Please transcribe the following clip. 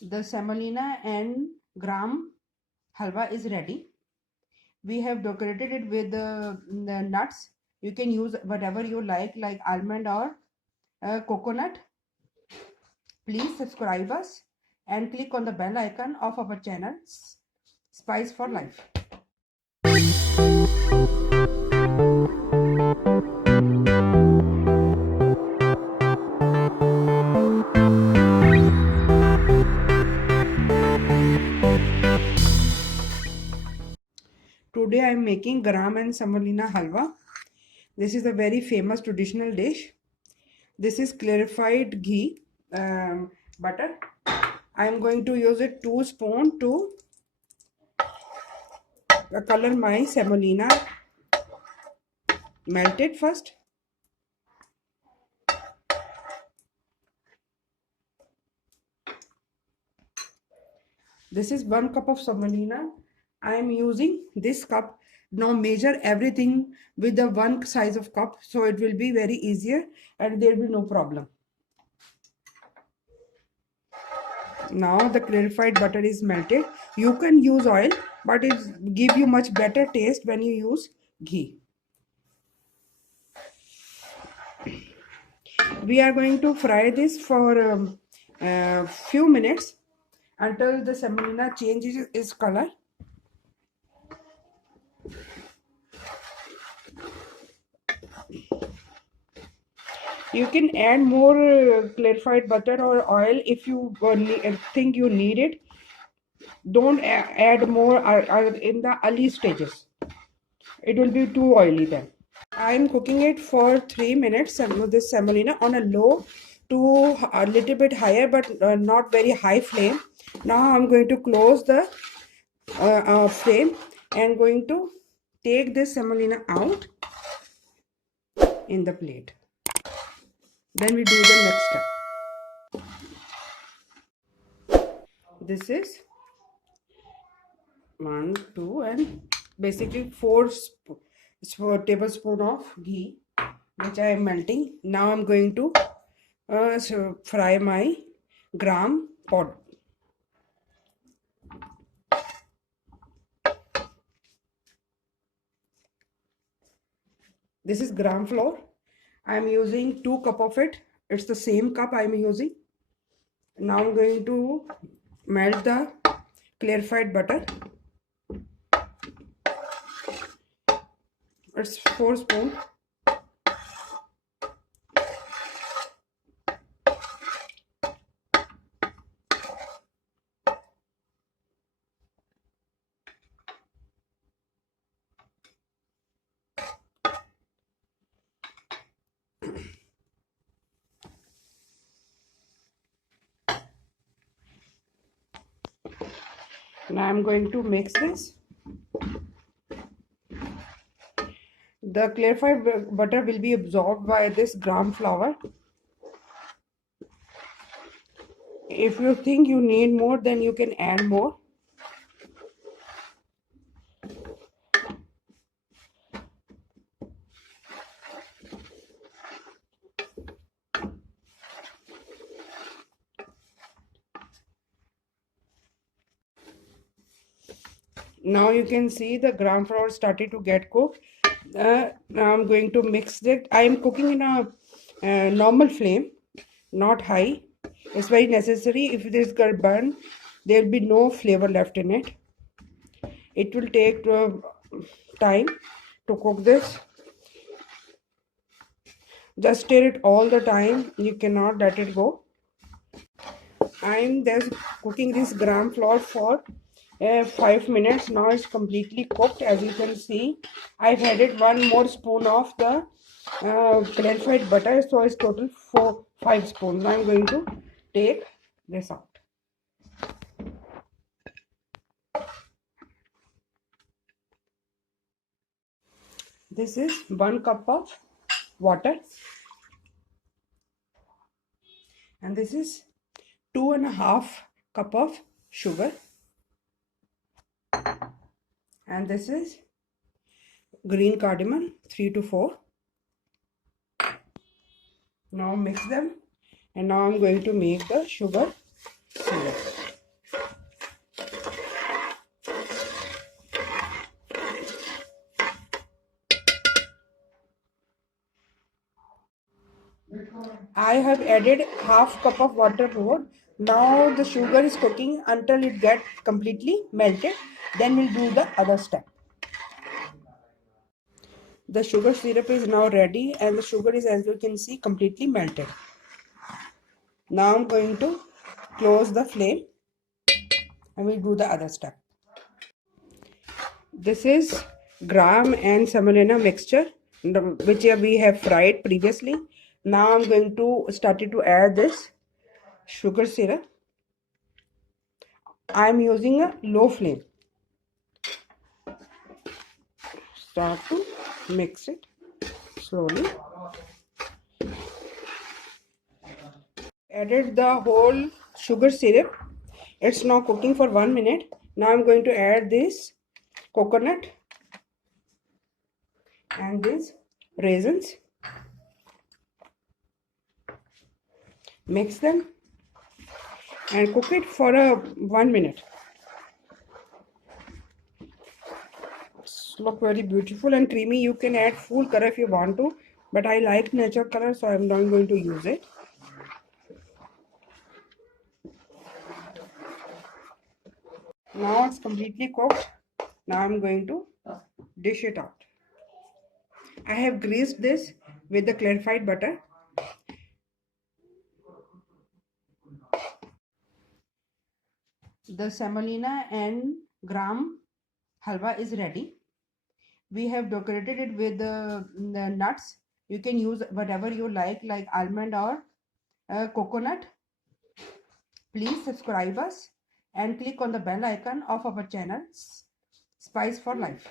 The semolina and gram halwa is ready. We have decorated it with the nuts. You can use whatever you like almond or coconut. Please subscribe us and click on the bell icon of our channel Spice for Life. Today I am making gram and semolina halwa. This is a very famous traditional dish. This is clarified ghee butter. I am going to use it 2 spoons to color my semolina. Melt it first. This is 1 cup of semolina. I am using this cup. Now measure everything with the one size of cup, so it will be very easier and there will be no problem. Now the clarified butter is melted. You can use oil, but it gives you much better taste when you use ghee. We are going to fry this for a few minutes until the semolina changes its color. You can add more clarified butter or oil if you think you need it. Don't add more in the early stages. It will be too oily then. I am cooking it for 3 minutes, this semolina on a low to a little bit higher but not very high flame. Now I am going to close the flame and going to take this semolina out in the plate. Then we do the next step. This is 1, 2 and basically 4 tablespoons of ghee which I am melting. Now I am going to fry my gram pot. This is gram flour. I am using 2 cup of it. It's the same cup I am using. Now I am going to melt the clarified butter. It's 4 spoons. Now I am going to mix this. The clarified butter will be absorbed by this gram flour. If you think you need more, then you can add more. Now you can see the gram flour started to get cooked. Now I'm going to mix it. I am cooking in a normal flame, not high. It's very necessary. If this got burned, there will be no flavor left in it. It will take time to cook this. Just stir it all the time. You cannot let it go. I'm just cooking this gram flour for 5 minutes. Now it's completely cooked. As you can see, I've added 1 more spoon of the clarified butter, so it's total 5 spoons. Now I'm going to take this out. This is 1 cup of water and this is 2.5 cup of sugar, and this is green cardamom 3 to 4. Now mix them, and now I'm going to make the sugar syrup. I have added half cup of water more. Now the sugar is cooking until it gets completely melted. Then we'll do the other step. The sugar syrup is now ready and the sugar is, as you can see, completely melted. Now I'm going to close the flame and we'll do the other step. This is gram and semolina mixture which we have fried previously. Now I'm going to start to add this sugar syrup. I'm using a low flame. Start to mix it slowly. Added the whole sugar syrup. It's now cooking for 1 minute. Now I'm going to add this coconut and these raisins. Mix them and cook it for 1 minute. Look very beautiful and creamy. You can add food color if you want to, but I like natural color, so I'm not going to use it. Now it's completely cooked. Now I'm going to dish it out. I have greased this with the clarified butter. The semolina and gram halwa is ready. We have decorated it with the nuts. You can use whatever you like almond or coconut. Please subscribe us and click on the bell icon of our channel Spice for Life.